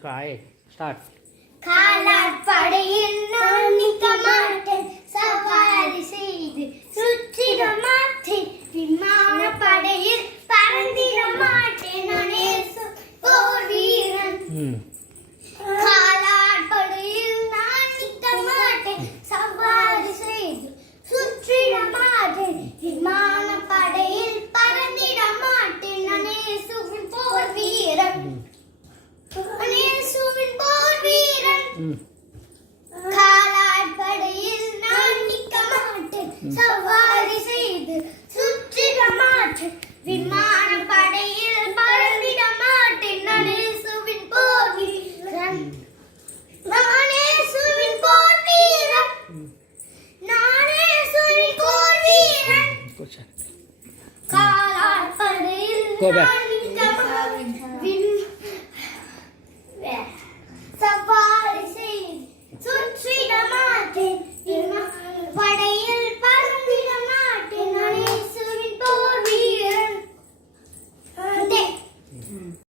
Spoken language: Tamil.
ஸ்டார்ட். காலாட்படையில் நான் நிற்க மாட்டேன், சவாரி செய்து சுற்றிட மாட்டேன், விமானப்படையில் பறந்திட மாட்டேன், நானே போர் வீரன். காலாட்படையில் நான் நிற்க மாட்டேன், சவாரி செய்து சுற்றிட மாட்டேன், விமானப்படையில் பறந்திட மாட்டேன், நானே போர் வீரன். காலாட்படையில் நான் நிற்க மாட்டேன், சவாரி செய்து சுற்றிட மாட்டேன், விமானப்படையில் பறந்திட மாட்டேன், நான் இயேசுவின் போர் வீரன். நான் இயேசுவின் போர் வீரன், நான் இயேசுவின் போர் வீரன். காலாட்படையில்